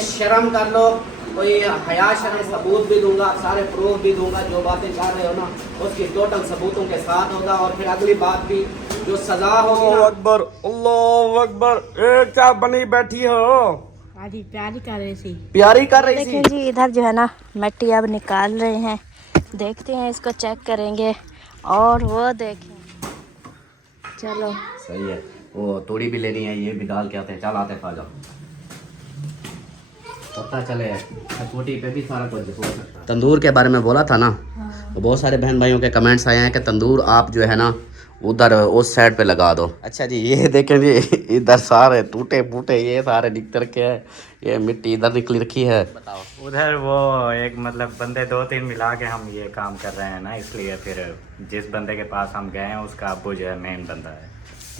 शर्म कर लो, कोई हया शर्म सबूत भी दूंगा, सारे प्रूफ भी दूंगा, जो बातें कर रहे हो ना उसकी टोटल सबूतों के साथ होगा। और फिर अगली बात भी जो सजा होगी ना। अकबर, अल्लाह अकबर। क्या बनी बैठी हो? प्यारी कर रही थी। प्यारी कर रही थी। देखें जी, इधर जो है ना मिट्टी अब निकाल रहे हैं, देखते हैं इसको चेक करेंगे। और वो देखें, चलो सही है, वो तोड़ी भी लेनी है, ये भी डाल के आते हैं। चल आते फाजा, पता चले छोटी पे भी सारा कुछ हो सकता है। तंदूर के बारे में बोला था ना, तो बहुत सारे बहन भाइयों के कमेंट्स आए हैं कि तंदूर आप जो है ना उधर उस साइड पे लगा दो। अच्छा जी, ये देखें जी, इधर सारे टूटे फूटे ये सारे निकल रखे हैं, ये मिट्टी इधर निकली रखी है। बताओ उधर वो एक मतलब बंदे 2-3 मिला के हम ये काम कर रहे हैं ना, इसलिए फिर जिस बंदे के पास हम गए हैं उसका अब्बू जो है मेन बंदा है,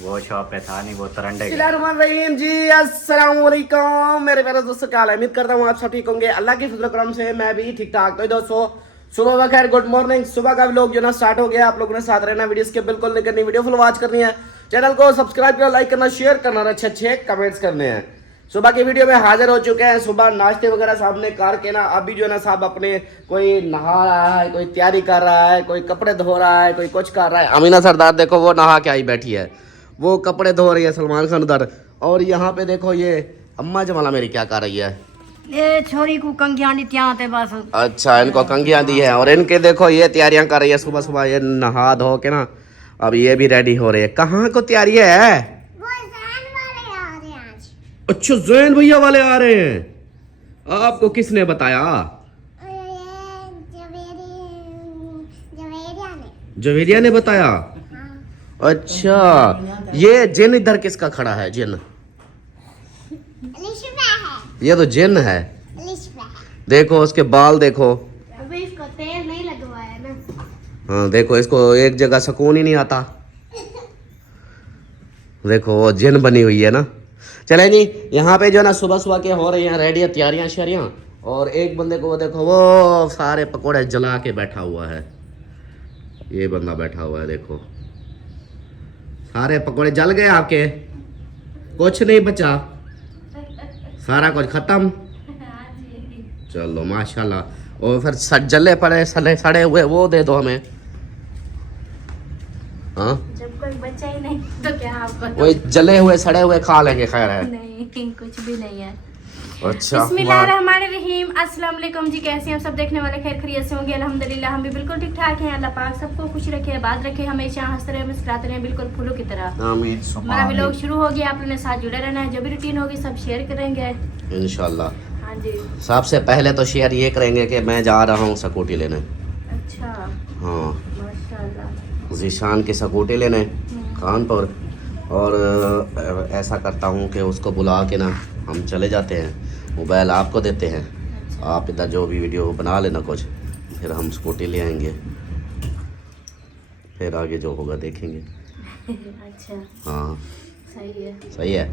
वो शॉप पे था नहीं, वो तरंडे रहीम जी, अस्सलाम वालेकुम मेरे प्यारे दोस्तों, क्या हाल है? उम्मीद करता हूँ आप सब ठीक होंगे। अल्लाह की फजल करम से मैं भी ठीक ठाक। तो दोस्तों सुबह बखैर, गुड मॉर्निंग। सुबह का व्लॉग जो ना स्टार्ट हो गया, आप लोगों ने साथ रहना, वीडियो के बिल्कुल नहीं करनी, वीडियो फुल वॉच करनी है, चैनल को सब्सक्राइब करना, लाइक करना, शेयर करना और अच्छे अच्छे कमेंट्स करने हैं। सुबह की वीडियो में हाजिर हो चुके हैं। सुबह नाश्ते वगैरह सामने करके ना अभी जो है ना साहब अपने कोई नहा रहा है, कोई तैयारी कर रहा है, कोई कपड़े धो रहा है, कोई कुछ कर रहा है। अमीना सरदार देखो वो नहा के आई बैठी है, वो कपड़े धो रही है, सलमान खान उधर। और यहाँ पे देखो ये अम्मा जमाला मेरी क्या कर रही है, ये छोरी को कंगियां दी त्यां ते बस। अच्छा इनको कंघियां दी है। और इनके देखो ये तैयारियां कर रही है सुबह सुबह, ये नहा धो के ना अब ये भी रेडी हो रही है। कहाँ को तैयारी है? अच्छा जैन भैया वाले आ रहे हैं, आपको किसने बताया? जवेरिया ने बताया। अच्छा ये जिन इधर किसका खड़ा है? जिन, ये तो जिन है। देखो उसके बाल देखो। अभी इसको तेल नहीं लगवाया ना। हाँ देखो, इसको एक जगह सुकून ही नहीं आता। देखो वो जिन बनी हुई है ना। चले जी, यहाँ पे जो है ना सुबह सुबह के हो रही हैं रेडी तैयारियां शरियां। और एक बंदे को वो देखो, वो सारे पकोड़े जला के बैठा हुआ है। ये बंदा बैठा हुआ है, देखो सारे पकोड़े जल गए आपके, कुछ नहीं बचा, सारा कुछ खत्म। चलो माशाल्लाह। और फिर जले पड़े सड़े हुए वो दे दो हमें। हाँ जब कोई बचा ही नहीं तो क्या आपको? वही जले हुए सड़े हुए खा लेंगे, खैर है। नहीं, कुछ भी नहीं है। अच्छा बिस्मिल्लाहिर्रहमानिर्रहीम। अस्सलाम वालेकुम जी, कैसे हैं आप सब? देखने वाले खैर खैरियत से होंगे अल्हम्दुलिल्लाह, हम भी बिल्कुल ठीक ठाक हैं। अल्लाह पाक सबको खुश रखे, आबाद रखे, हमेशा हंसते रहे, मुस्कुराते रहे, बिल्कुल फूलों की तरह। आमीन। हमारा व्लॉग शुरू हो गया, आप लोगों ने साथ जुड़े रहना है, जो भी रूटीन होगी सब शेयर करेंगे इंशाल्लाह। हाँ जी। सबसे पहले तो शेयर ये करेंगे कि मैं जा रहा हूँ स्कूटी लेने। अच्छा हाँ, माशाल्लाह। जीशान की स्कूटी लेने कानपुर। और ऐसा करता हूँ कि उसको बुला के ना हम चले जाते हैं, मोबाइल आपको देते हैं, आप इधर जो भी वीडियो बना लेना कुछ, फिर हम स्कूटी ले आएंगे, फिर आगे जो होगा देखेंगे। अच्छा हाँ सही है। सही है।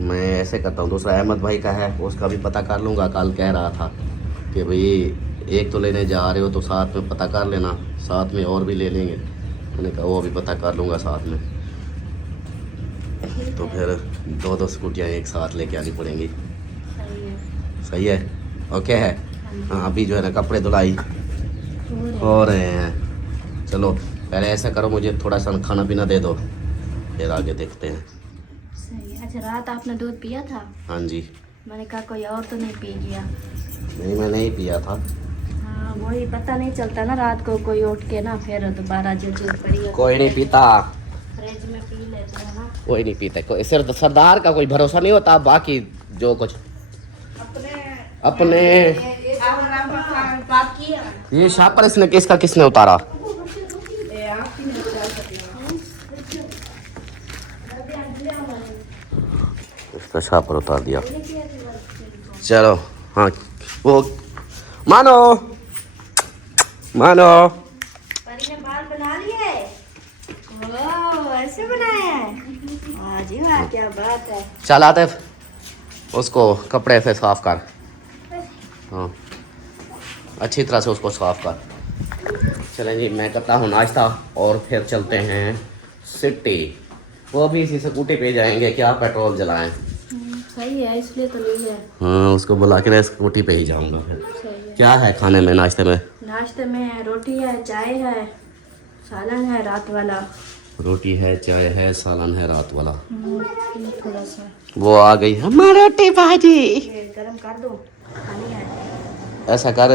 मैं ऐसे करता हूँ। दूसरा अहमद भाई का है, उसका भी पता कर लूँगा। कल कह रहा था कि भाई एक तो लेने जा रहे हो तो साथ में पता कर लेना, साथ में और भी ले लेंगे। मैंने कहा वो भी पता कर लूँगा साथ में, तो फिर दो स्कूटियाँ एक साथ लेके आनी पड़ेंगी। सही है, ओके है। हाँ अभी जो है ना कपड़े धुलाई हो रहे हैं। चलो पहले ऐसा करो, मुझे थोड़ा सा खाना पीना दे दो, फिर आगे देखते हैं। सही है। अच्छा रात आपने दूध पिया था? हाँ जी। मैंने कहा कोई और तो नहीं पी गया। नहीं मैं नहीं पिया था। हाँ वही पता नहीं चलता ना, रात को कोई उठ के ना फिर दोबारा जो चीज पड़ी है कोई नहीं पीता, फ्रिज में पी लेते हैं ना। कोई नहीं पीता। कोई सिर्फ सरदार का कोई भरोसा नहीं होता, बाकी जो कुछ अपने ये शापर इसने किसने उतारा? इसका शापर उतार दिया। चलो हाँ वो मानो परी ने बाल बना लिए। ओह ऐसे बनाया है? वाह जी वाह, क्या बात है। चल आते उसको कपड़े से साफ कर। हाँ अच्छी तरह से उसको साफ कर। चलें जी, मैं करता हूँ नाश्ता और फिर चलते हैं सिटी। वो भी इसी स्कूटी पे जाएंगे, क्या पेट्रोल जलाएं। सही है इसलिए तो ली है। हाँ उसको बुला के मैं स्कूटी पे ही जाऊंगा फिर। सही है। क्या है खाने में नाश्ते में? नाश्ते में रोटी है, चाय है, सालन है रात वाला। रोटी है, चाय है, सालन है रात वाला। थोड़ा सा वो आ गई है रोटी भाजी। ये गरम कर दो, खानी है। ऐसा कर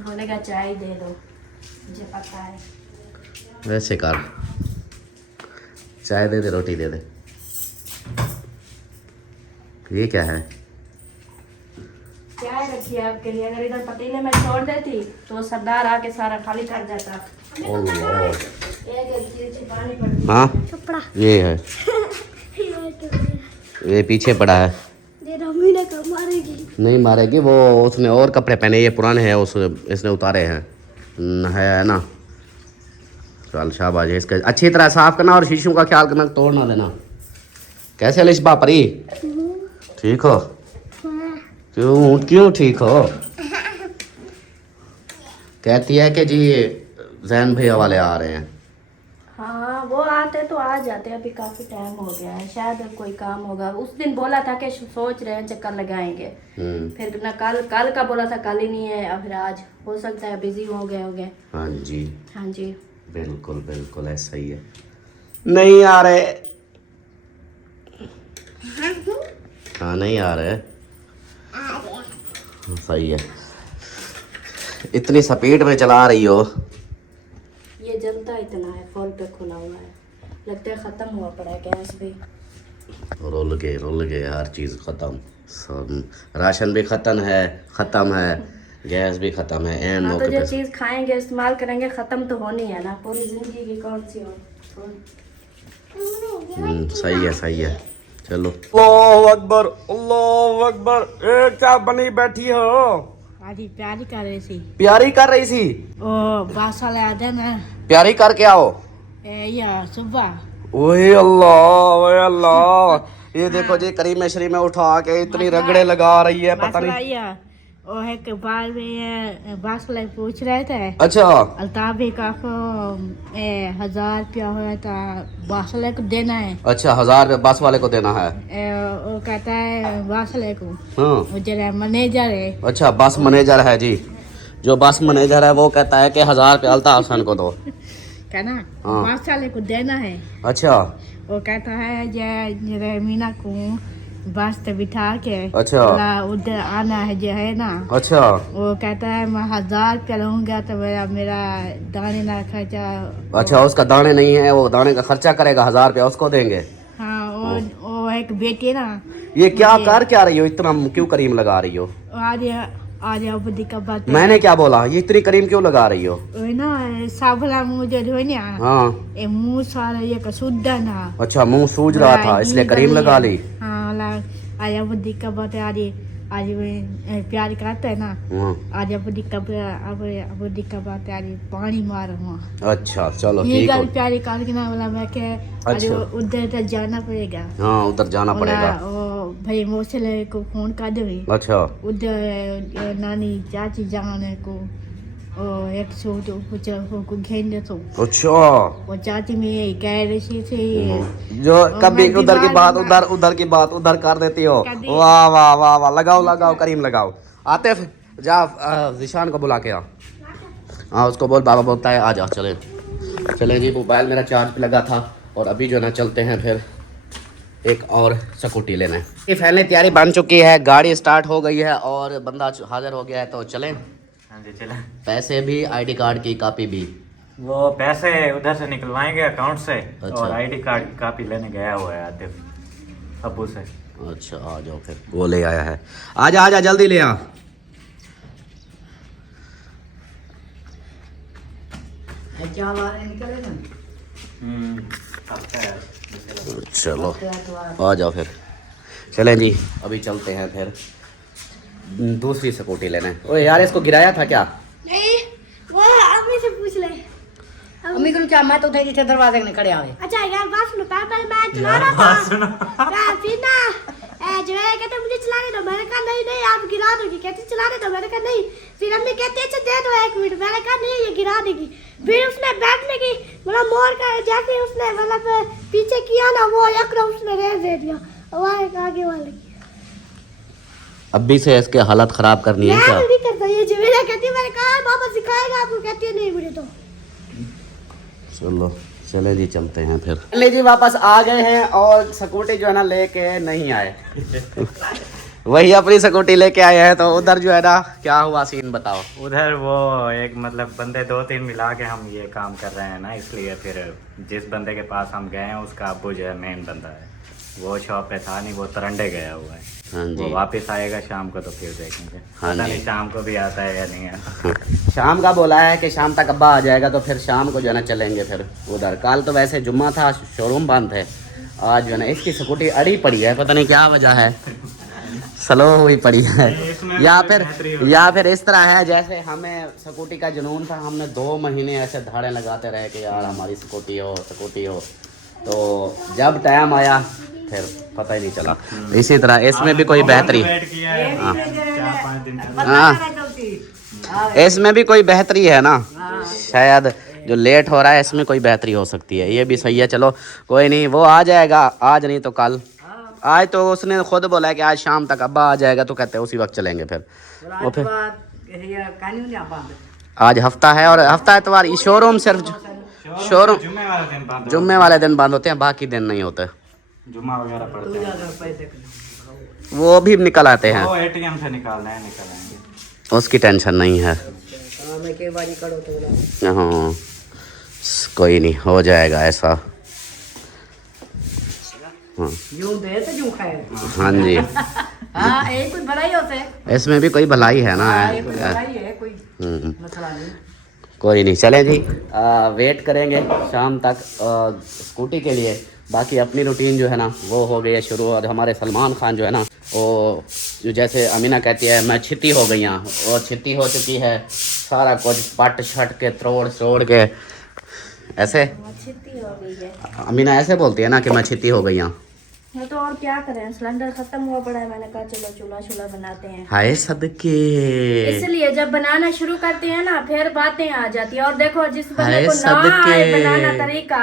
बोलेगा चाय दे दो, मुझे पता है। वैसे कर, चाय दे दे, रोटी दे दे। ये क्या है? चाय रखी है आपके लिए। अगर इधर पतीले में छोड़ देती तो सरदार आके सारा खाली कर देता। एक पानी पड़ती। हाँ कपड़ा ये है, ये पीछे पड़ा है। मारेगी। नहीं मारेगी, वो उसने और कपड़े पहने, ये पुराने हैं, उस इसने उतारे हैं। है ना। चल शाबाश है। इसके अच्छी तरह साफ करना और शीशों का ख्याल करना, तोड़ ना देना। कैसे लिशबा परी? ठीक हो? क्यों क्यों ठीक हो? कहती है कि जी जैन भैया वाले आ रहे हैं। हाँ वो आते तो आ जाते, अभी काफी टाइम हो गया है, शायद कोई काम होगा। उस दिन बोला था कि सोच रहे हैं चक्कर लगाएंगे, फिर ना कल का बोला था, कल ही नहीं है, और फिर आज हो सकता है बिजी हो गए। हाँ जी हाँ जी बिल्कुल बिल्कुल ऐसा ही है। नहीं आ रहे। हाँ नहीं आ रहे। सही है। इतनी स्पीड में चला रही हो। ये जलता इतना है, फॉल पे खुला हुआ है, लगता है खत्म हुआ पड़ा है गैस भी। रुल गए हर चीज़ ख़त्म, सब राशन भी ख़त्म है, गैस भी ख़त्म है। एंड हाँ, तो मौके जो पे चीज़ खाएंगे इस्तेमाल करेंगे ख़त्म तो होनी है ना, पूरी जिंदगी की कौन सी हो। सही है। चलो अल्लाह अकबर। एक क्या बनी बैठी हो? आदि प्यारी कर रही थी। प्यारी कर रही थी। ओ बास वाले आते ना प्यारी करके आओ। या सुबह ओए अल्लाह ये देखो जी, करीम शरीफ में उठा के इतनी रगड़े लगा रही है, पता नहीं। ओ है के बाल में बास वाले पूछ रहे थे। अच्छा अल्ताफ भी का 1000 रुपया हुआ था, बास वाले को देना है। अच्छा 1000 रुपये बस वाले को देना है। वो कहता है बास वाले को, हाँ वो जरा मैनेजर है। अच्छा बस मैनेजर है जी, जो बस मैनेजर है वो कहता है कि 1000 रुपये अल्ताफ हसन को दो, कहना हाँ। बास वाले को देना है। अच्छा वो कहता है जरा मीना को बस पे बिठा के अच्छा उधर आना है जो है ना। अच्छा वो कहता है मैं 1000 रुपया लूँगा तो मेरा दाने ना खर्चा। अच्छा उसका दाने नहीं है, वो दाने का खर्चा करेगा, 1000 रुपया उसको देंगे। हाँ वो एक बेटी है ना। ये क्या कर क्या रही हो, इतना क्यों करीम लगा रही हो? आज अब दिक्कत बात मैंने क्या बोला, ये इतनी करीम क्यों लगा रही हो? है ना, साबला मुँह जो है ना, हाँ ये मुँह सारा ये कसुद्दा ना। अच्छा मुंह सूज रहा था इसलिए करीम लगा ली। हाँ आज अब दिक्कत बात है। आज प्यार करता है ना, हाँ। आज अब दिक्कत बात है, आज पानी मार हुआ। अच्छा चलो ये ठीक गल हो। प्यारी करना वाला मैं के अच्छा। उधर तक जाना पड़ेगा। हाँ उधर जाना पड़ेगा। ओ भाई मौसले को फोन कर दे। अच्छा उधर नानी चाची जाने को ओ 100 को घेन दे तो। अच्छा वो चाची में कह रही थी जो कभी मैं उधर की बात दीवार उधर की बात उधर कर देती हो। कर दी। वाह वाह वाह वाह, लगाओ करीम लगाओ। आतिफ जा जिशान को बुला के आ। हाँ उसको बोल, बाबा बोलता है आ जा। चले जी, मोबाइल मेरा चार्ज पे लगा था और अभी जो ना चलते हैं फिर एक और स्कूटी लेना है। ये फाइनली तैयारी बन चुकी है, गाड़ी स्टार्ट हो गई है और बंदा हाजिर हो गया है, तो चलें। हाँ जी चलें। पैसे भी, आईडी कार्ड की कॉपी भी। वो पैसे उधर से निकलवाएंगे अकाउंट से। अच्छा। और आईडी कार्ड की कॉपी लेने गया हुआ है आतिफ अब्बू से। अच्छा आ जाओ फिर, वो ले आया है। आजा जल्दी ले आ। चलो आ जाओ फिर, चलें जी अभी चलते हैं फिर दूसरी स्कूटी लेने। ओए यार इसको गिराया था क्या? नहीं, वो अम्मी से पूछ ले। अम्मी को क्या, मैं तो थे जिथे दरवाजे में खड़े आवे। अच्छा यार बात सुनो, पहले मैं चला रहा था यार, फिर ना जो है कहते मुझे चलाने दो, मैंने कहा नहीं आप गिरा दोगी। कहती चलाने दो, मैंने कहा नहीं। फिर अम्मी कहती अच्छा दे दो 1 मिनट, मैंने कहा नहीं ये गिरा देगी। फिर उसने बैठने की मतलब मोड़ कर जैसे उसने मतलब पीछे किया ना वो एकदम उसने रेस दे दिया और आगे वाले अभी से इसके हालत खराब करनी है मैं क्या? नहीं करता ये जमीला कहती है मैंने कहा पापा सिखाएगा आपको, कहती है नहीं मुझे तो। चलो चले जी चलते हैं फिर। ले जी वापस आ गए हैं और स्कूटी जो है ना लेके नहीं आए वही अपनी स्कूटी लेके आए हैं। तो उधर जो है ना क्या हुआ सीन बताओ। उधर वो एक मतलब बंदे 2-3 मिला के हम ये काम कर रहे हैं ना, इसलिए फिर जिस बंदे के पास हम गए हैं उसका अब्बू जो है मेन बंदा है, वो शॉप पे था नहीं, वो तरंडे गया हुआ है। हाँ जी। वो वापस आएगा शाम को तो फिर देखेंगे। हाँ पता जी। नहीं शाम को भी आता है या नहीं आता। शाम का बोला है कि शाम तक अब्बा आ जाएगा तो फिर शाम को जो है ना चलेंगे फिर उधर। कल तो वैसे जुम्मा था, शोरूम बंद है। आज जो है ना इसकी स्कूटी अड़ी पड़ी है, पता नहीं क्या वजह है, स्लो हुई पड़ी है या फिर इस तरह है जैसे हमें स्कूटी का जुनून था, हमने 2 महीने ऐसे धाड़े लगाते रहे कि यार हमारी स्कूटी हो। तो जब टाइम आया फिर पता ही नहीं चला। इसी तरह इसमें भी कोई बेहतरी इसमें भी कोई बेहतरी है ना, शायद जो लेट हो रहा है इसमें कोई बेहतरी हो सकती है। ये भी सही है, चलो कोई नहीं, वो आ जाएगा, आज नहीं तो कल। आज तो उसने खुद बोला है कि आज शाम तक अब्बा आ जाएगा, तो कहते हैं उसी वक्त चलेंगे फिर। वो फिर आज हफ्ता है और हफ्ता एतवार शोरूम सिर्फ शोरूम जुम्मे वाले दिन बंद होते हैं, बाकी दिन नहीं होते। जुम्मा वगैरह पड़ते हैं वो भी निकल आते हैं, वो एटीएम से निकालना है, निकालेंगे, उसकी टेंशन नहीं है। हाँ कोई नहीं, हो जाएगा ऐसा। हाँ हाँ जी। हाँ यही कोई भलाई होता है, इसमें भी कोई भलाई है ना। भलाई है कोई मसला नहीं। कोई नहीं, चलें जी, वेट करेंगे शाम तक स्कूटी के लिए। बाकी अपनी रूटीन जो है ना वो हो गई है शुरू। और हमारे सलमान खान जो है ना वो जो जैसे अमीना कहती है मैं छिती हो गई हूँ, वो छिती हो चुकी है, सारा कुछ पट छट के तोड़ के ऐसे छिती हो गई है। अमीना ऐसे बोलती है ना कि मैं छिती हो गई हूँ। मैं तो और क्या करें, सिलेंडर खत्म हुआ पड़ा है, मैंने कहा चलो चूल्हा बनाते हैं। हाय सदके, इसलिए जब बनाना शुरू करते हैं ना फिर बातें आ जाती है। और देखो जिस बंदे हाय को ना सदके। आए बनाना तरीका,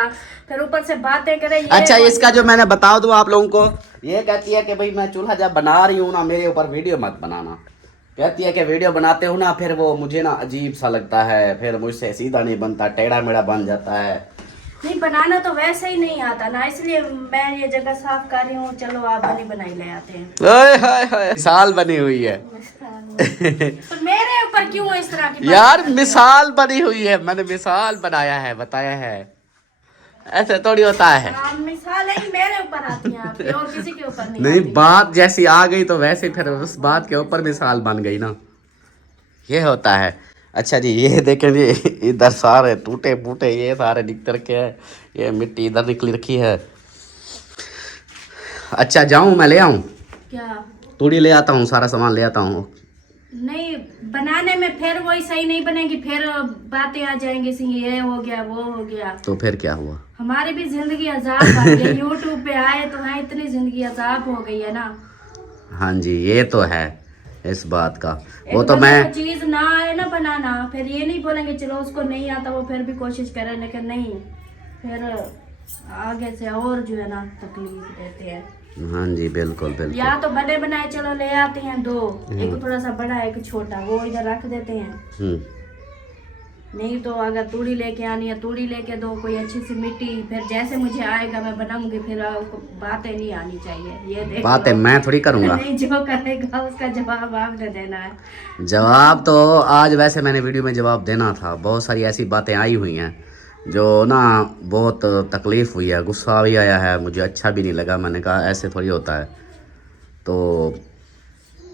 फिर ऊपर से बातें करे। अच्छा इसका जो मैंने बता दूं आप लोगों को, ये कहती है कि भाई मैं चूल्हा जब बना रही हूँ ना मेरे ऊपर वीडियो मत बनाना। कहती है कि वीडियो बनाते हो ना फिर वो मुझे ना अजीब सा लगता है, फिर मुझसे सीधा नहीं बनता, टेढ़ा मेढ़ा बन जाता है। नहीं बनाना तो वैसे ही नहीं आता ना, इसलिए मैं ये जगह साफ कर रही हूँ। चलो आप बनी बनाई ले आते हैं। ओए हाय हाय, मिसाल बनी हुई है तो मेरे ऊपर क्यों इस तरह की यार, मिसाल बनी हुई है, मैंने मिसाल बनाया है, बताया है, ऐसे थोड़ी होता है। मिसाल है मेरे ऊपर आती है आपकी, और किसी के ऊपर नहीं नहीं आती। बात जैसी आ गई तो वैसे फिर उस बात के ऊपर मिसाल बन गई ना, ये होता है। अच्छा जी ये देखें जी, इधर सारे टूटे फूटे ये सारे निकल रखे हैं, ये मिट्टी इधर निकली रखी है। अच्छा जाऊं मैं ले आऊं, क्या तूड़ी ले आता हूँ, सारा सामान ले आता हूँ। नहीं बनाने में फिर वही सही नहीं बनेगी, फिर बातें आ जाएंगी सी ये हो गया वो हो गया। तो फिर क्या हुआ? हमारी भी जिंदगी अजाब बन गई। यूट्यूब पे आए तो है, इतनी जिंदगी अजाब हो गई है ना। हाँ जी ये तो है इस बात का। वो एक तो बंदे मैं को चीज ना आए ना बनाना, फिर ये नहीं बोलेंगे चलो उसको नहीं आता, वो फिर भी कोशिश करे, लेकिन नहीं फिर आगे से और जो है ना तकलीफ देते हैं। हाँ जी बिल्कुल बिल्कुल। या तो बड़े बनाए चलो ले आते हैं 2, एक थोड़ा सा बड़ा एक छोटा, वो इधर रख देते हैं। नहीं तो अगर तूड़ी लेके आनी है तूड़ी लेके दो, कोई अच्छी सी मिट्टी, फिर जैसे मुझे आएगा मैं बनाऊंगी, फिर बातें नहीं आनी चाहिए। ये देखो बातें मैं थोड़ी करूँगा, नहीं जो करेगा उसका जवाब आपने देना है। जवाब तो आज वैसे मैंने वीडियो में जवाब देना था। बहुत सारी ऐसी बातें आई हुई हैं जो ना बहुत तकलीफ़ हुई है, गुस्सा भी आया है, मुझे अच्छा भी नहीं लगा। मैंने कहा ऐसे थोड़ी होता है, तो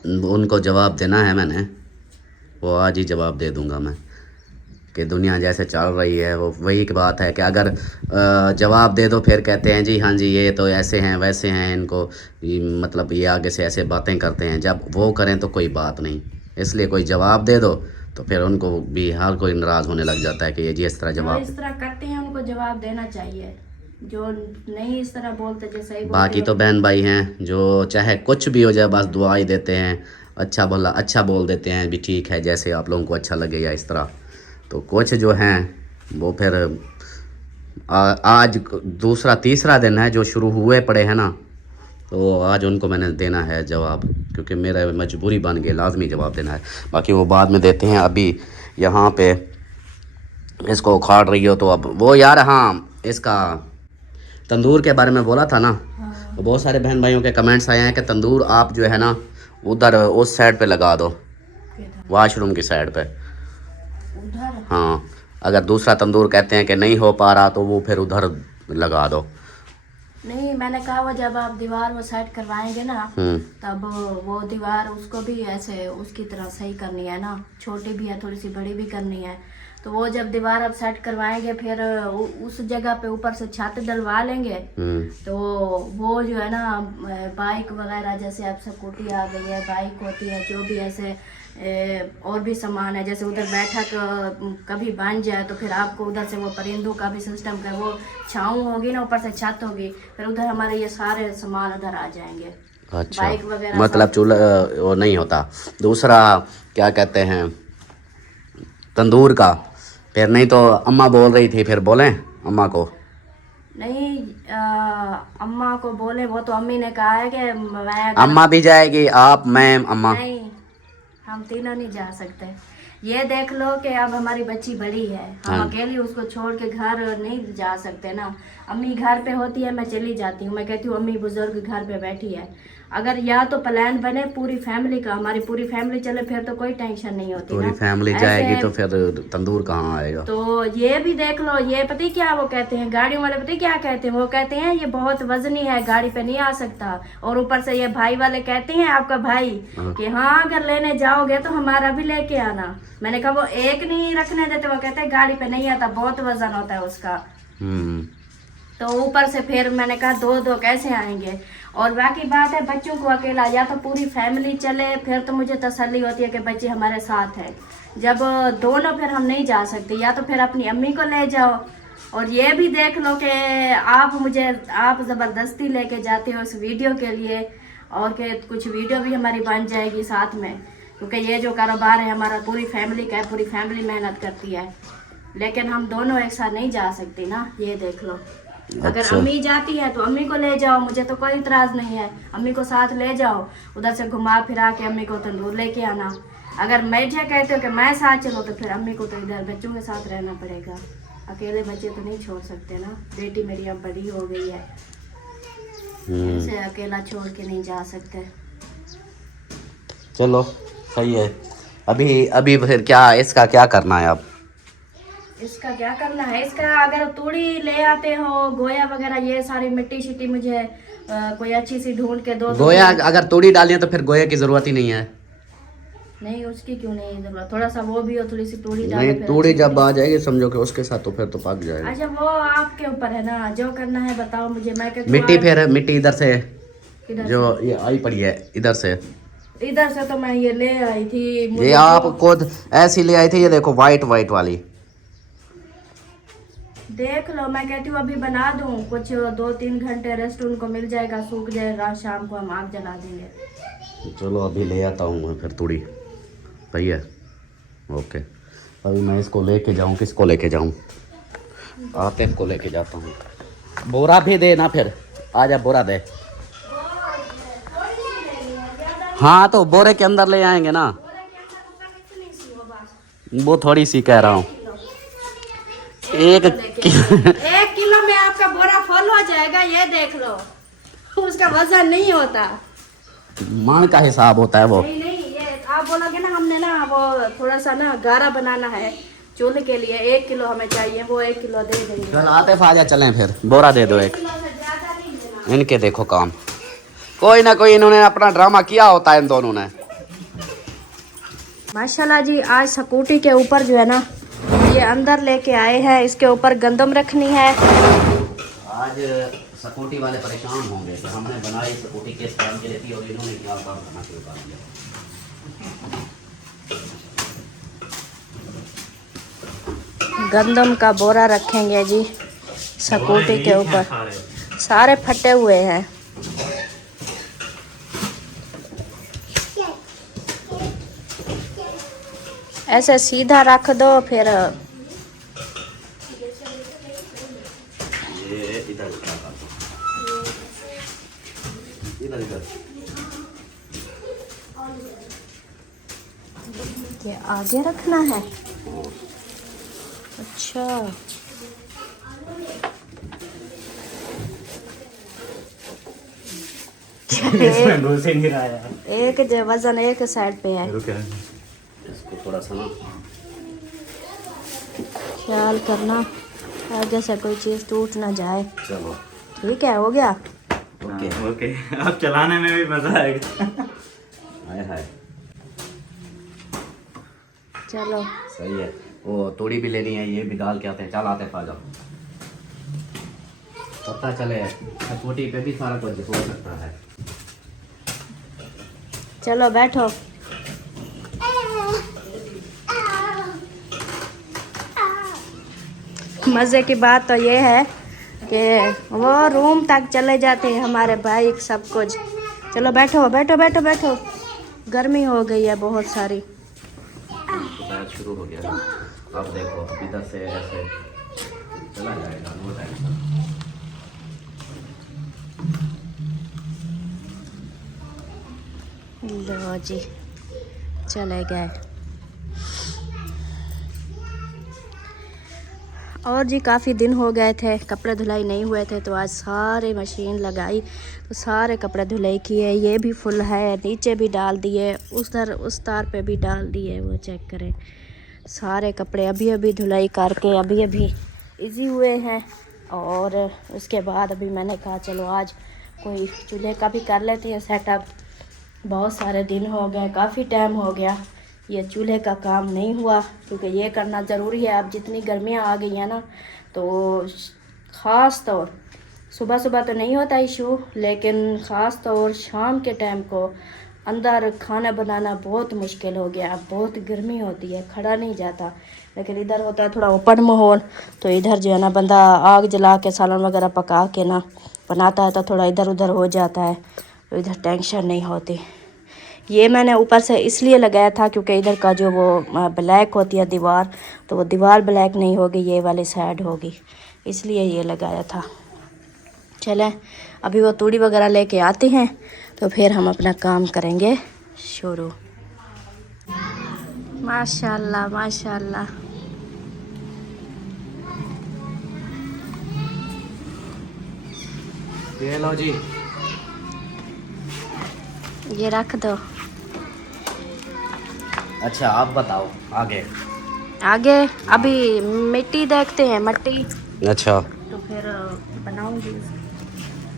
उनको जवाब देना है मैंने, वो आज ही जवाब दे दूंगा मैं कि दुनिया जैसे चल रही है वो वही की बात है कि अगर जवाब दे दो फिर कहते हैं जी हाँ जी ये तो ऐसे हैं वैसे हैं, इनको मतलब ये आगे से ऐसे बातें करते हैं। जब वो करें तो कोई बात नहीं, इसलिए कोई जवाब दे दो तो फिर उनको भी हर कोई नाराज़ होने लग जाता है कि ये जी इस तरह जवाब, इस तरह करते हैं उनको जवाब देना चाहिए, जो नहीं इस तरह बोलते जो सही बोलते बाकी तो बहन भाई हैं जो चाहे कुछ भी हो जाए बस दुआ ही देते हैं, अच्छा बोल देते हैं भी ठीक है जैसे आप लोगों को अच्छा लगे या इस तरह। तो कुछ जो हैं वो फिर आज दूसरा तीसरा दिन है जो शुरू हुए पड़े हैं ना, तो आज उनको मैंने देना है जवाब, क्योंकि मेरा मजबूरी बन गई, लाजमी जवाब देना है। बाकी वो बाद में देते हैं। अभी यहाँ पे इसको उखाड़ रही हो तो अब वो यार, हाँ इसका तंदूर के बारे में बोला था ना, तो बहुत सारे बहन भाइयों के कमेंट्स आए हैं कि तंदूर आप जो है ना उधर उस साइड पे लगा दो, वॉशरूम की साइड पे। उधर हाँ, अगर दूसरा तंदूर कहते हैं कि नहीं हो पा रहा तो वो फिर उधर लगा दो। नहीं, मैंने कहा वो जब आप दीवार वो सेट करवाएंगे ना, तब वो दीवार उसको भी ऐसे उसकी तरह सही करनी है ना, छोटी भी है थोड़ी सी, बड़ी भी करनी है। तो वो जब दीवार आप सेट करवाएंगे फिर उस जगह पे ऊपर से छत डलवा लेंगे, तो वो जो है ना बाइक वगैरह, जैसे अब स्कूटी आ गई है, बाइक होती है, जो भी ऐसे और भी सामान है, जैसे उधर बैठक कभी बन जाए तो फिर आपको उधर से वो परिंदों का भी सिस्टम का वो छाँव होगी ना, ऊपर से छत होगी, फिर उधर हमारे ये सारे सामान उधर आ जाएंगे। अच्छा, बाइक वगैरह मतलब चूल्हा वो नहीं होता। दूसरा क्या कहते हैं तंदूर का, फिर नहीं तो अम्मा बोल रही थी, फिर बोलें अम्मा को? नहीं, अम्मा को बोले, वो तो अम्मी ने कहा है कि मैं, अम्मा भी जाएगी, आप, मैं, अम्मा? नहीं, हम तीनों नहीं जा सकते। ये देख लो कि अब हमारी बच्ची बड़ी है, हम अकेली उसको छोड़ के घर नहीं जा सकते ना। अम्मी घर पे होती है, मैं चली जाती हूँ, मैं कहती हूँ अम्मी बुजुर्ग घर पे बैठी है। अगर या तो प्लान बने पूरी फैमिली का, हमारी पूरी फैमिली चले, फिर तो कोई टेंशन नहीं होती पूरी ना। फैमिली जाएगी तो फिर तंदूर कहाँ आएगा? तो ये भी देख लो, ये पता ही क्या वो कहते हैं गाड़ियों वाले, पता ही क्या कहते हैं, वो कहते हैं ये बहुत वजनी है, गाड़ी पे नहीं आ सकता। और ऊपर से ये भाई वाले कहते हैं आपका भाई कि हाँ अगर लेने जाओगे तो हमारा भी लेके आना। मैंने कहा वो एक नहीं रखने देते, वो कहते हैं गाड़ी पे नहीं आता, बहुत वजन होता है उसका। तो ऊपर से फिर मैंने कहा दो दो कैसे आएंगे। और बाकी बात है बच्चों को अकेला, या तो पूरी फैमिली चले, फिर तो मुझे तसल्ली होती है कि बच्चे हमारे साथ है। जब दोनों फिर हम नहीं जा सकते, या तो फिर अपनी अम्मी को ले जाओ। और ये भी देख लो कि आप ज़बरदस्ती लेके जाते हो इस वीडियो के लिए, और कि कुछ वीडियो भी हमारी बन जाएगी साथ में, क्योंकि ये जो कारोबार है हमारा पूरी फैमिली का है, पूरी फैमिली मेहनत करती है, लेकिन हम दोनों एक साथ नहीं जा सकते ना। ये देख लो, अगर अम्मी जाती है तो अम्मी को ले जाओ, मुझे तो कोई इतराज नहीं है, अम्मी को साथ ले जाओ, उधर से घुमा फिरा के अम्मी को तंदूर लेके आना। अगर मुझे कहते हो कि मैं साथ चलो तो फिर अम्मी को तो इधर बच्चों के साथ रहना पड़ेगा, अकेले बच्चे तो नहीं छोड़ सकते ना। बेटी मेरी अब बड़ी हो गई है, उसे अकेला छोड़ के नहीं जा सकते। चलो सही है। अभी फिर क्या इसका क्या करना है अब? इसका क्या करना है, इसका अगर तूड़ी ले आते हो, गोया वगैरह, ये सारी मिट्टी शिट्टी मुझे कोई अच्छी सी ढूंढ के दो। गोया अगर तूड़ी डाली है तो फिर गोया की जरूरत ही नहीं है। नहीं, उसकी क्यों नहीं जरूरत, थोड़ा सा वो भी हो, थोड़ी सी तूड़ी डालो। नहीं, तूड़ी जब आ जाएगी समझो कि उसके साथ तो फिर तो पक जाएगा। अच्छा, वो आपके ऊपर है ना, जो करना है बताओ मुझे। मैं कहती मिट्टी, फिर मिट्टी इधर से किधर जो ये आई पड़ी है इधर से तो मैं ये ले आई थी। ये आप खुद ऐसी ले आई थी, ये देखो वाइट वाली। देख लो, मैं कहती हूँ अभी बना दूँ, कुछ 2-3 घंटे रेस्ट उनको मिल जाएगा, सूख जाएगा, शाम को हम आग जला देंगे। चलो अभी ले आता हूँ मैं फिर तूड़ी। सही है, ओके। अभी मैं इसको लेके जाऊँ, किसको लेके जाऊँ? आतिफ को लेके जाता हूँ। बोरा भी दे ना, फिर आजा बोरा दे। हाँ तो बोरे के अंदर ले आएंगे ना, वो थोड़ी सी कह रहा हूँ। 1 किलो में आपका बोरा फुल हो जाएगा, ये देख लो, उसका वजन नहीं होता, मान का हिसाब होता है वो। नहीं, ये आप बोलोगे ना, हमने ना वो थोड़ा सा ना गारा बनाना है चूल्हे के लिए, 1 किलो हमें चाहिए, वो 1 किलो दे देंगे। चल आतिफ आजा, चलें फिर, बोरा दे दो 1। इनके देखो काम, कोई ना कोई इन्होंने अपना ड्रामा किया होता है इन दोनों ने। माशाल्लाह जी, आज स्कूटी के ऊपर जो है ना ये अंदर लेके आए हैं, इसके ऊपर गंदम रखनी है। आज स्कूटी वाले परेशान होंगे कि हमने बनाई स्कूटी किस काम के लिए थी और इन्होंने क्या काम करना शुरू कर दिया। गंदम का बोरा रखेंगे जी स्कूटी के ऊपर, सारे फटे हुए हैं। ऐसे सीधा रख दो, फिर इधर इधर। ये आगे रखना है। अच्छा इसमें घुस ही नहीं रहा है। एक जो वजन एक साइड पे है। इसको थोड़ा सा ना ख्याल करना आगे से कोई चीज़ टूट ना जाए। चलो ठीक है, हो गया। ओके। ओके अब चलाने में भी मजा आएगा। हाय हाय चलो सही है। वो तोड़ी भी लेनी है, ये भी डाल के आते हैं। चल आते हैं, आ जाओ। पता चले छोटी पे भी सारा कुछ हो सकता है। चलो बैठो। मज़े की बात तो ये है कि वो रूम तक चले जाते हैं हमारे बाइक सब कुछ। चलो बैठो बैठो बैठो बैठो, गर्मी हो गई है बहुत सारी। दोपहर शुरू हो गया ना, अब देखो इधर से ऐसे चला जाएगा, नो टेंशन। लो जी चले गए। और जी काफ़ी दिन हो गए थे कपड़े धुलाई नहीं हुए थे, तो आज सारे मशीन लगाई तो सारे कपड़े धुलाई किए। ये भी फुल है, नीचे भी डाल दिए, उधर उस तार पे भी डाल दिए। वो चेक करें, सारे कपड़े अभी अभी धुलाई करके अभी अभी इजी हुए हैं। और उसके बाद अभी मैंने कहा चलो आज कोई चूल्हे का भी कर लेते हैं सेटअप। बहुत सारे दिन हो गए, काफ़ी टाइम हो गया ये चूल्हे का काम नहीं हुआ, क्योंकि ये करना ज़रूरी है। अब जितनी गर्मियाँ आ गई हैं ना, तो ख़ास तौर सुबह सुबह तो नहीं होता इशू, लेकिन ख़ास तौर शाम के टाइम को अंदर खाना बनाना बहुत मुश्किल हो गया। बहुत गर्मी होती है, खड़ा नहीं जाता। लेकिन इधर होता है थोड़ा ओपन माहौल, तो इधर जो है ना बंदा आग जला के सालन वगैरह पका के ना बनाता है, तो थोड़ा इधर उधर हो जाता है, तो इधर टेंशन नहीं होती। ये मैंने ऊपर से इसलिए लगाया था क्योंकि इधर का जो वो ब्लैक होती है दीवार, तो वो दीवार ब्लैक नहीं होगी, ये वाली साइड होगी, इसलिए ये लगाया था। चलें अभी वो तूड़ी वगैरह लेके आते हैं, तो फिर हम अपना काम करेंगे शुरू। माशाल्लाह माशाल्लाह। ये लो जी, ये रख दो। अच्छा आप बताओ आगे। आगे अभी मिट्टी देखते हैं, मिट्टी अच्छा तो फिर बनाऊंगी।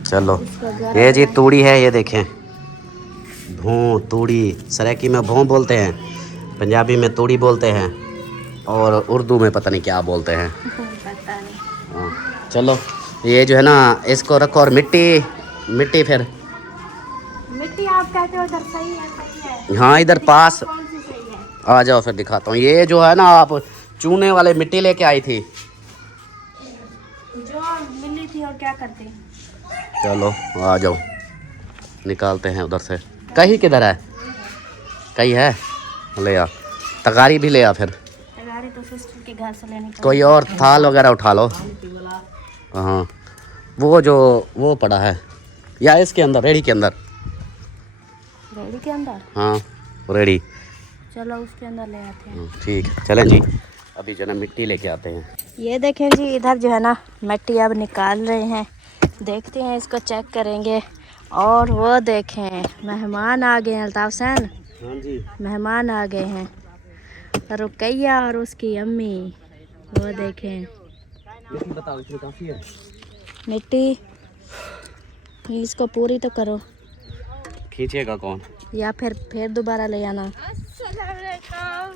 चलो, इसको गर्म ये जी तूड़ी है, ये देखें। भों तूड़ी, सराइकी में भों बोलते हैं, पंजाबी में तूड़ी बोलते हैं, और उर्दू में पता नहीं क्या बोलते हैं। पता नहीं। हाँ, चलो ये जो है ना इसको रखो, और मिट्टी फिर। मिट्टी आप कहते हो इधर सही है, सही है। हाँ इधर पास कौन सी सही है? आ जाओ, फिर दिखाता हूँ। ये जो है ना आप चूने वाले मिट्टी लेके आई थी, जो मिली थी, और क्या करते? चलो आ जाओ, निकालते हैं उधर से। कहीं किधर है? कहीं है, ले आ। तगारी भी ले आ फिर। तगारी तो सिस्टर के घर से लेनी कोई और थाल वगैरह उठा लो। हाँ वो जो वो पड़ा है, या इसके अंदर, रेडी के अंदर। रेडी के अंदर? हाँ रेडी। चलो उसके अंदर ले आते हैं। ठीक है, चलें जी, अभी जो है ना मिट्टी लेके आते हैं। ये देखें जी, इधर जो है ना मिट्टी अब निकाल रहे हैं, देखते हैं, इसको चेक करेंगे। और वो देखें मेहमान आ गए हैं, अल्ताफ हुसैन हाँ जी, मेहमान आ गए हैं, रुकैया और उसकी अम्मी। वो देखें बताओ, इसमें काफ़ी है मिट्टी, इसको पूरी तो करो, खींचेगा कौन? या फिर दोबारा ले आना।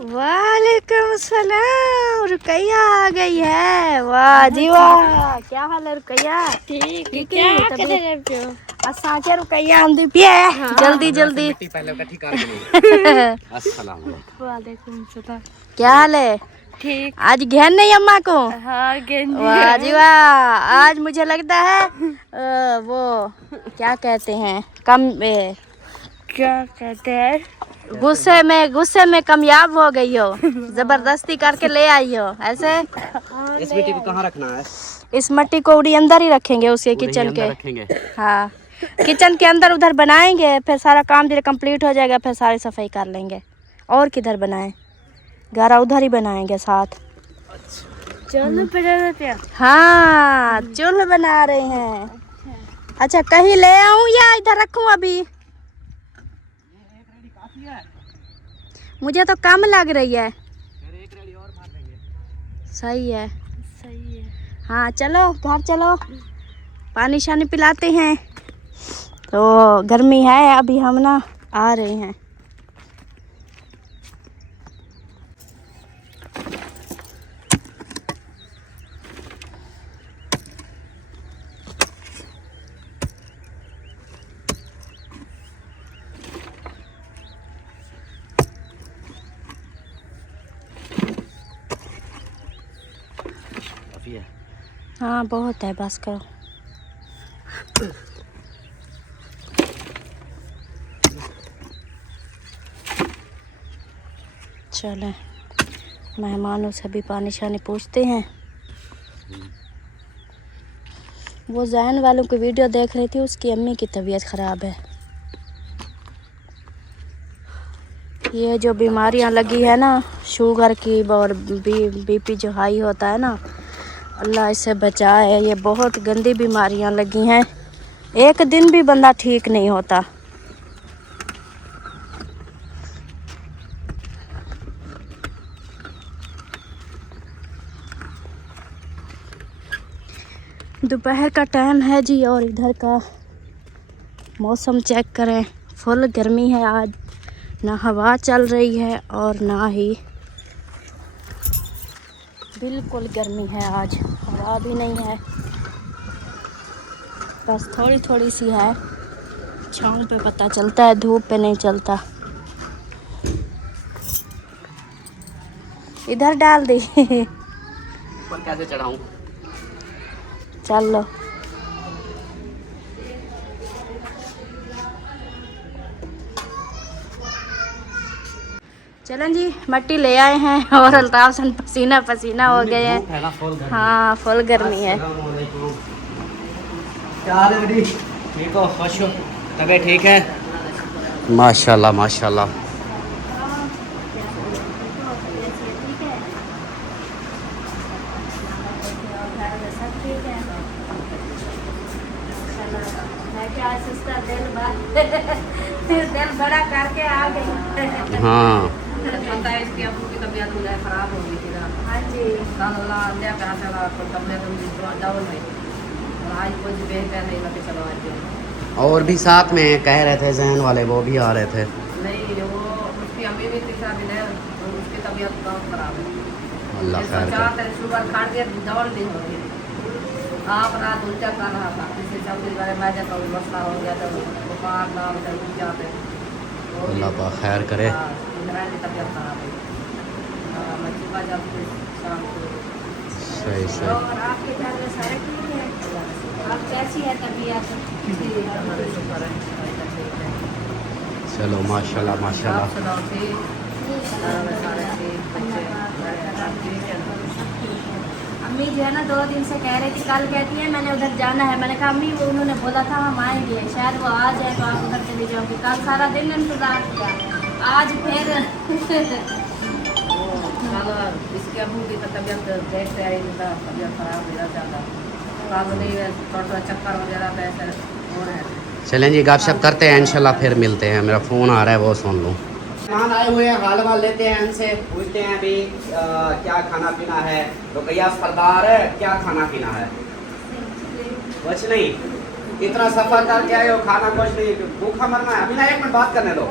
वालेकुम सलाम, रुकैया आ गई है। वाह जी वाह, क्या हाल है रुकैया? ठीक है, क्या कर रहे हो? असा के रुकैया आंदी पिए, जल्दी जल्दी। मिट्टी पहले इकट्ठी कर लो। अस्सलाम वालेकुम। वालेकुम सलाम। क्या हाल है? ठीक। आज घेर नहीं अम्मा को? हाँ घेर। वाह जी वाह, आज मुझे लगता है वो क्या कहते हैं, क्या कहते हैं, गुस्से में कामयाब हो गई हो, जबरदस्ती करके ले आई हो ऐसे। इस मिट्टी को कहाँ रखना है? इस मिट्टी को उड़ी अंदर ही रखेंगे, उसके किचन के। रखेंगे। हाँ किचन के अंदर उधर बनाएंगे, फिर सारा काम जब कंप्लीट हो जाएगा फिर सारी सफाई कर लेंगे। और किधर बनाएं, घर उधर ही बनाएंगे साथ। हाँ चूल्हा बना रहे हैं। अच्छा कहीं ले आऊं या इधर रखूं? अभी मुझे तो कम लग रही है। सही है। हाँ चलो घर चलो, पानी शानी पिलाते हैं। तो गर्मी है, अभी हम ना आ रहे हैं। हाँ बहुत है, बस करो। चलें मेहमानों से भी पानी शानी पूछते हैं। वो जैन वालों की वीडियो देख रही थी, उसकी अम्मी की तबीयत ख़राब है। ये जो बीमारियां लगी है ना, शुगर की और बीपी जो हाई होता है ना, अल्लाह इससे बचाए। ये बहुत गंदी बीमारियां लगी हैं, एक दिन भी बंदा ठीक नहीं होता। दोपहर का टाइम है जी, और इधर का मौसम चेक करें, फुल गर्मी है आज। ना हवा चल रही है और ना ही बिल्कुल गर्मी है आज, हवा भी नहीं है, बस थोड़ी थोड़ी सी है। छाँव पे पता चलता है, धूप पे नहीं चलता। इधर डाल दी। ऊपर कैसे चढ़ाऊं? चलो चलें जी, मट्टी ले आए हैं और अल्ताफ सन पसीना पसीना हो गए हैं। हाँ फुल गर्मी है। ठीक हो, खुश हो, तबीयत ठीक है? माशाल्लाह माशाल्लाह। दिल बड़ा करके आ गई। हाँ पता है इसकी अबू की तबीयत मुझे खराब हो गई थी ना। हाँ जी। तबीयत डाउन हुई और आज कुछ बेहतर नहीं लगे। चलो आज और भी साथ में कह रहे थे जहन वाले, वो भी आ रहे थे। नहीं, वो उसकी अम्मी भी तीसरा दिन है और उसकी तबीयत बहुत खराब है। अल्लाह खैर करे। 4 दिन शुगर खा दिया, डाउन दिन हो गई। आप रात उल्टा कर रहा था, इससे 4 दिन बाद मैं जब मसला हो गया था, बुखार नाम जब उल्टा पे अल्लाह पाक खैर करे। तबीयत खराब है। मैं सुबह जब शाम को सही सही। और आपके घर में सारे ठीक है? आप कैसी है तबीयत? चलो माशाल्लाह माशाल्लाह। अम्मी जो है ना 2 दिन से कह रही थी, कल कहती है मैंने उधर जाना है। मैंने कहा अम्मी वो उन्होंने बोला था हम आएंगे, शायद वो आ जाए तो आप उधर चली जाओगी। कल सारा दिन इंतजार किया, आज फिर इसके अबू की तबीयत देखते आई, तबीयत खराब हो जाता, थोड़ा चक्कर वगैरह पे ऐसे हो रहे हैं। चलें जी, गपशप करते हैं, इंशाल्लाह फिर मिलते हैं। मेरा फ़ोन आ रहा है, वो सुन लूँ। मेहमान आए हुए हैं, हाल वाल लेते हैं उनसे, पूछते हैं अभी क्या खाना पीना है। तो भैया सरदार है, क्या खाना पीना है? कुछ नहीं, इतना सफर करके आए हो, खाना कुछ नहीं, भूखा मरना है। अभी ना 1 मिनट बात करने दो।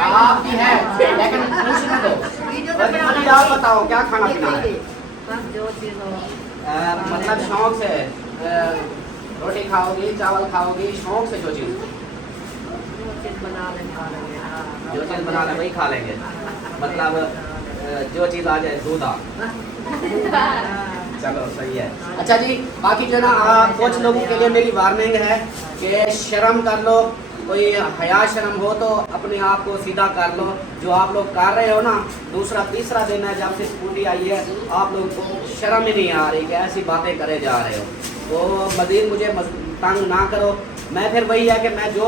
आपकी है लेकिन पूछने दो। मुझे आप बताओ क्या खाना पीना है? बस जो चीज़ हो, मतलब शौक से रोटी खाओगी, चावल खाओगी, शौक से जो चीज़ बना लेंगे, खा लेंगे। हाँ, जो चीज़ बना लें वही खा लेंगे। मतलब जो चीज़ आ जाए दूधा। चलो सही है। अच्छा जी, बाकी जो ना कुछ लोगों के लिए मेरी वार्निंग है कि शर्म कर लो, कोई हया शर्म हो तो अपने आप को सीधा कर लो। जो आप लोग कर रहे हो ना, दूसरा तीसरा दिन है जब से स्कूटी आई है, आप लोगों को शर्म ही नहीं आ रही कि ऐसी बातें करे जा रहे हो। तो मजीद मुझे तंग ना करो। मैं फिर वही है कि मैं जो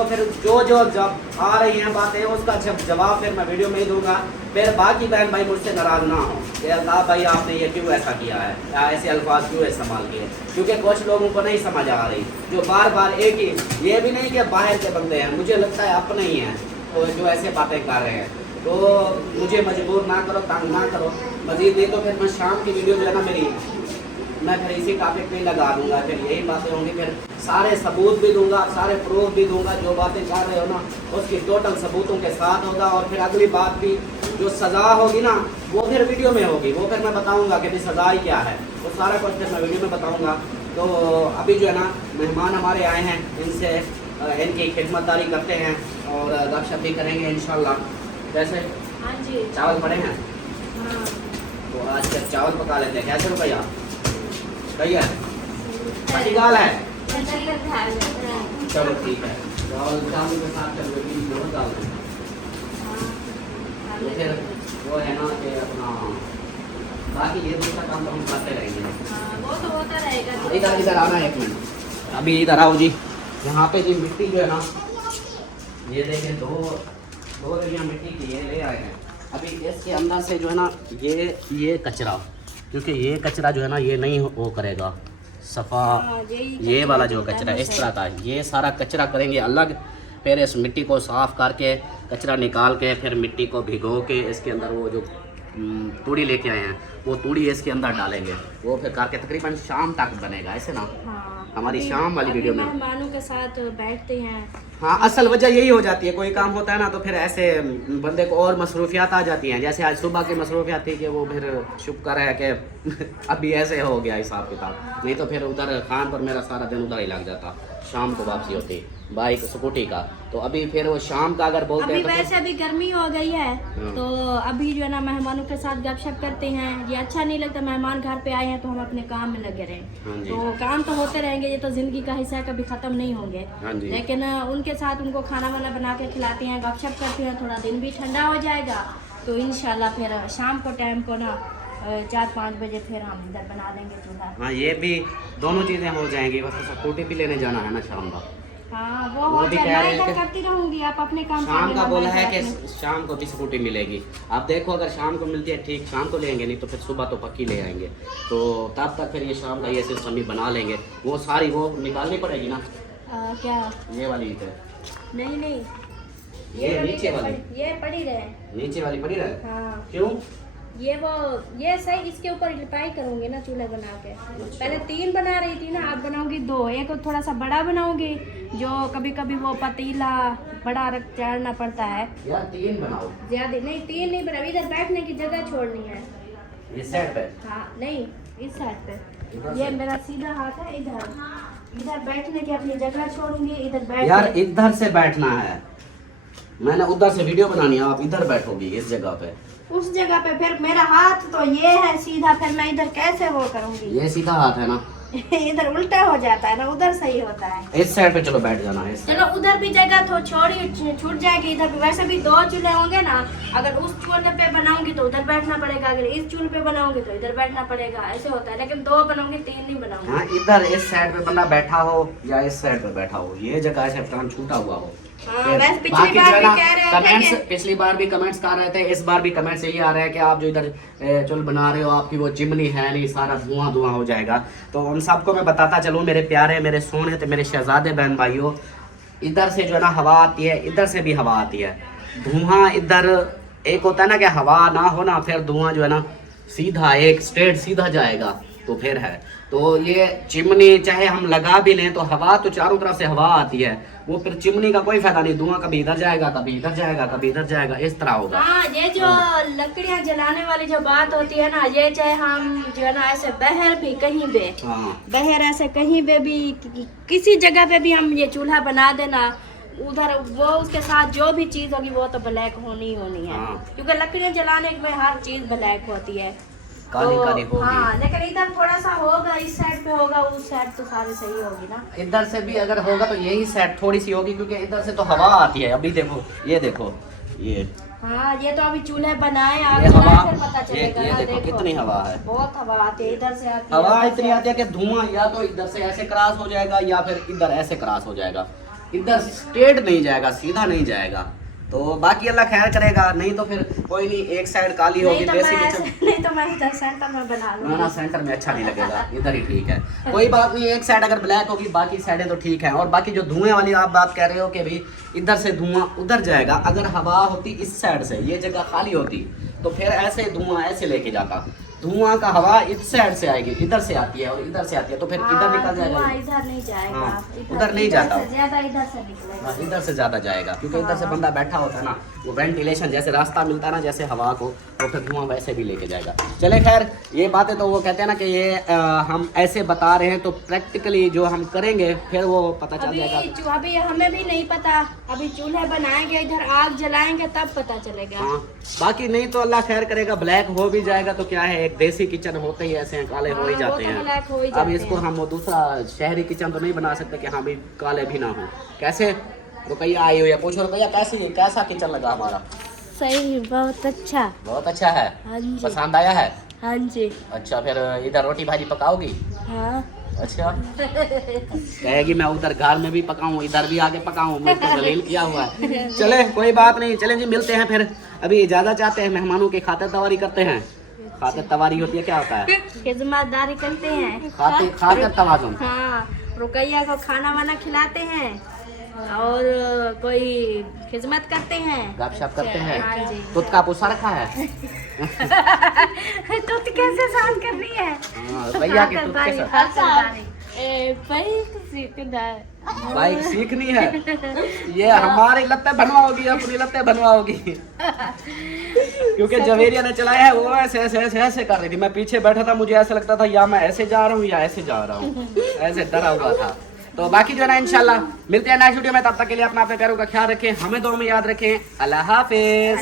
जब आ रही हैं बातें उसका जवाब फिर मैं वीडियो में ही दूंगा। फिर बाकी बहन भाई मुझसे नाराज़ ना हो कि अल्ताफ़ भाई आपने ये क्यों ऐसा किया है या ऐसे अल्फाज क्यों इस्तेमाल किए, क्योंकि कुछ लोगों को नहीं समझ आ रही, जो बार बार एक ही, ये भी नहीं कि बाहर के बंदे हैं, मुझे लगता है अपने ही हैं तो जो ऐसे बातें कर रहे हैं। तो मुझे मजबूर ना करो, तंग ना करो। मजीद नहीं तो फिर मैं शाम की वीडियो जो है ना मेरी, मैं फिर इसी टॉपिक पे लगा दूंगा, फिर यही बातें होंगी, फिर सारे सबूत भी दूंगा, सारे प्रूफ भी दूंगा, जो बातें कर रहे हो ना उसकी टोटल सबूतों के साथ होगा। और फिर अगली बात भी जो सज़ा होगी ना वो फिर वीडियो में होगी, वो फिर मैं बताऊंगा कि भाई सज़ा ही क्या है, वो सारा कुछ फिर मैं वीडियो में बताऊंगा। तो अभी जो है ना मेहमान हमारे आए हैं, इनसे इनकी खिदमतदारी करते हैं और गपशप भी करेंगे इंशाल्लाह। जैसे हाँ जी। चावल पड़े हैं हाँ। तो आज फिर चावल पका लेते हैं। कैसे रुपया सही है, अच्छी गाल है, चलो ठीक है। चावल चावल के साथ बहुत डाल दें। तो फिर वो है ना कि अपना बाकी ये दूसरा काम तो हम करते रहेंगे। वो तो होता रहेगा। इधर आना है एक मिनट, अभी इधर आओ जी। यहाँ पे जी मिट्टी जो है ना, ये देखें दो दरिया मिट्टी की ये ले आए हैं। अभी इसके अंदर से जो है ना ये कचरा, क्योंकि ये कचरा जो है ना ये नहीं वो करेगा सफ़ा, ये वाला जो कचरा इस तरह का, ये सारा कचरा करेंगे अलग। फिर इस मिट्टी को साफ़ करके कचरा निकाल के फिर मिट्टी को भिगो के इसके अंदर वो जो तूड़ी लेके आए हैं वो तूड़ी इसके अंदर डालेंगे, वो फिर करके तकरीबन शाम तक बनेगा ऐसे ना। हमारी शाम वाली वीडियो में मेहमानों के साथ बैठते हैं। हाँ, असल वजह यही हो जाती है, कोई काम होता है ना तो फिर ऐसे बंदे को और मसरूफियात आ जाती हैं। जैसे आज सुबह की मसरूफियात थी कि वो फिर शुक्र है कि अभी ऐसे हो गया हिसाब किताब, नहीं तो फिर उधर खान पर मेरा सारा दिन उधर ही लग जाता, शाम को वापसी होती बाइक स्कूटी का। तो अभी फिर वो शाम का अगर बोलते हैं अभी वैसे अभी गर्मी हो गई है तो अभी जो है ना मेहमानों के साथ गपशप करते हैं। ये अच्छा नहीं लगता, मेहमान घर पे आए हैं तो हम अपने काम में लगे रहें। तो काम तो होते रहेंगे, ये तो जिंदगी का हिस्सा है, कभी खत्म नहीं होंगे। लेकिन उनके साथ उनको खाना वाना बना के खिलाते हैं, गपशप करते हैं, थोड़ा दिन भी ठंडा हो जाएगा। तो इंशाल्लाह फिर शाम को टाइम को ना 4-5 बजे फिर हम इधर बना देंगे चूल्हा। हाँ, ये भी दोनों चीज़ें हो जाएंगी। बस स्कूटी भी लेने जाना है ना शाम का। हाँ, वो भी कह रहे हैं कि करती रहूंगी, आप अपने काम शाम का बोला है कि शाम को भी स्कूटी मिलेगी। आप देखो अगर शाम को मिलती है ठीक, शाम को लेंगे, नहीं तो फिर सुबह तो पक्की ले आएंगे। तो तब तक फिर ये शाम का ये सिस्टम ही बना लेंगे। वो सारी वो निकालनी पड़ेगी ना। क्या ये वाली ईंट है, नहीं ये नीचे वाली, ये पड़ी रहे, नीचे वाली पड़ी रहे। हाँ क्यों? ये सही, इसके ऊपर लिपाई करूंगी ना चूल्हा बना के। पहले 3 बना रही थी ना, अब बनाऊंगी 2। एक थोड़ा सा बड़ा बनाऊंगी, जो कभी कभी वो पतीला बड़ा रख चढ़ना पड़ता है। यार 3 बनाओ, ज्यादा नहीं, 3 नहीं बना, इधर बैठने की जगह छोड़नी है। इस साइड पे? हाँ नहीं, इस साइड पे। ये मेरा सीधा हाथ है, इधर बैठने की अपनी जगह छोड़ूंगी, इधर बैठ। यार इधर से बैठना है, मैंने उधर से वीडियो बनानी है, आप इधर बैठोगी इस जगह पे। उस जगह पे फिर मेरा हाथ तो ये है सीधा, फिर मैं इधर कैसे वो करूंगी? ये सीधा हाथ है ना। इधर उल्टा हो जाता है ना, उधर सही होता है। इस साइड पे चलो बैठ जाना है। चलो उधर भी जगह तो छूट जाएगी, इधर भी। वैसे भी 2 चूल्हे होंगे ना, अगर उस चूल्हे पे बनाऊंगी तो उधर बैठना पड़ेगा, अगर इस चूल्हे पे बनाऊंगी तो इधर बैठना पड़ेगा, ऐसे होता है। लेकिन 2 बनाऊंगी, 3 नहीं बनाऊंगी। हाँ, इधर इस साइड पे बंदा बैठा हो या इस साइड पे बैठा हो, ये जगह ऐसे टाइम छूटा हुआ हो। वैसे पिछली बार भी कह रहे थे कमेंट्स, पिछली बार भी कमेंट्स कर रहे थे, इस बार भी कमेंट्स यही आ रहे हैं कि आप जो इधर चुल बना रहे हो आपकी वो चिमनी है नहीं, सारा धुआं हो जाएगा। तो उन सबको मैं बताता चलूँ, मेरे प्यारे, मेरे सोने थे, मेरे शहजादे बहन भाइयों, इधर से जो है ना हवा आती है, इधर से भी हवा आती है। धुआं इधर एक होता है ना कि हवा ना हो ना, फिर धुआं जो है ना सीधा एक स्ट्रेट सीधा जाएगा, तो फिर है। तो ये चिमनी चाहे हम लगा भी लें तो हवा तो चारों तरफ से हवा आती है, वो फिर चिमनी का कोई फायदा नहीं। धुआं कभी इधर जाएगा, कभी इधर जाएगा, कभी इधर जाएगा, इस तरह होगा। हाँ, ये जो लकड़ियाँ जलाने वाली जो बात होती है ना, ये चाहे हम जो है ना ऐसे बहर भी कहीं पे, बहर ऐसे कहीं पे भी किसी जगह पे भी हम ये चूल्हा बना देना, उधर वो उसके साथ जो भी चीज होगी वो तो ब्लैक होनी होनी है। क्योंकि लकड़ियाँ जलाने में हर चीज ब्लैक होती है, काली काली होगी। हाँ, लेकिन इधर थोड़ा सा होगा, इस साइड पे होगा, उस साइड तो सारी सही होगी ना। इधर से भी अगर होगा तो यही साइड थोड़ी सी होगी, क्योंकि इधर से तो हवा आती है। अभी देखो, ये देखो, ये हाँ ये तो अभी चूल्हे बनाए आग ये हवा, जलाए फिर पता ये चलेगा ना, देखो कितनी हवा है। बहुत हवा आती है, इधर से आती है हवा उधर इतनी से आती है कि धुआं या तो इधर से ऐसे क्रॉस हो जाएगा या फिर इधर ऐसे क्रॉस हो जाएगा, इधर स्ट्रेट नहीं जाएगा, सीधा नहीं जाएगा। तो बाकी अल्लाह खैर करेगा, नहीं तो फिर कोई नहीं, एक साइड काली होगी देसी किचन। नहीं तो मैं इधर सेंटर में बना लूंगी। ना सेंटर में अच्छा नहीं लगेगा, इधर ही ठीक है। कोई बात नहीं, एक साइड अगर ब्लैक होगी बाकी साइडें तो ठीक है। और बाकी जो धुएं वाली आप बात कह रहे हो कि भाई इधर से धुआं उधर जाएगा, अगर हवा होती इस साइड से, ये जगह खाली होती तो फिर ऐसे धुआं ऐसे लेके जाता। धुआं का हवा इस साइड से आएगी, इधर से आती है और इधर से आती है, तो फिर इधर निकल जाएगा। धुआं इधर नहीं जाएगा, हाँ, उधर नहीं जाता। से ज्यादा इधर से निकलेगा। हाँ, इधर से ज्यादा जाएगा क्योंकि इधर से बंदा बैठा होता है ना, वो वेंटिलेशन जैसे रास्ता मिलता है ना जैसे हवा को, तो फिर धुआं वैसे भी लेके जाएगा। चले खैर, ये बातें तो वो कहते हैं ना कि ये हम ऐसे बता रहे हैं, तो प्रैक्टिकली जो हम करेंगे फिर वो पता चल जाएगा। अभी हमें भी नहीं पता, अभी चूल्हे बनाएंगे, इधर आग जलाएंगे तब पता चलेगा। हाँ, बाकी नहीं तो अल्लाह खैर करेगा, ब्लैक हो भी जाएगा तो क्या है, एक देसी किचन होते ही ऐसे हैं, काले हो ही हाँ, जाते वो तो हैं। ब्लैक हो ही अब जाते इसको हैं। हम वो दूसरा शहरी किचन तो नहीं बना सकते कि हाँ भी काले भी ना हो। कैसे रुपया आई हुई है, पूछो रुपया कैसा किचन लगा हमारा? सही, बहुत अच्छा। बहुत अच्छा है, हाँ जी, पसंद आया है? हाँ जी। अच्छा, फिर इधर रोटी भाजी पकाओगी? हाँ अच्छा, कहेगी मैं उधर घर में भी पकाऊं इधर भी आके पकाऊं, मैं तो दलील किया हुआ है। चले कोई बात नहीं, चलें जी मिलते हैं फिर। अभी इजाजत चाहते हैं, मेहमानों की खातिर तवारी करते हैं। खातिर तवारी होती है, क्या होता है? खिदमतदारी करते हैं। खातिर तवाजुन। हाँ, रुकैया को खाना वाना खिलाते हैं और कोई खिदमत करते हैं, गपशप करते हैं। हाँ जी। दूध का पुस्सा रखा है? तो कैसे शांत करनी है? हाँ, भैया की दूध के साथ बाइक सीखनी है। ये हमारी लत्ते बनवाओगी, अपनी लत्ते बनवाओगी। क्योंकि जवेरिया ने चलाया है, वो ऐसे ऐसे ऐसे ऐसे कर रही थी, मैं पीछे बैठा था, मुझे ऐसा लगता था या मैं ऐसे जा रहा हूँ या ऐसे जा रहा हूँ, ऐसे डरा हुआ था। तो बाकी जो है ना इंशाल्लाह मिलते हैं नेक्स्ट वीडियो में, तब तक के लिए अपना अपने प्यारों का ख्याल रखें, हमें दो में याद रखें। अल्लाह हाफिज।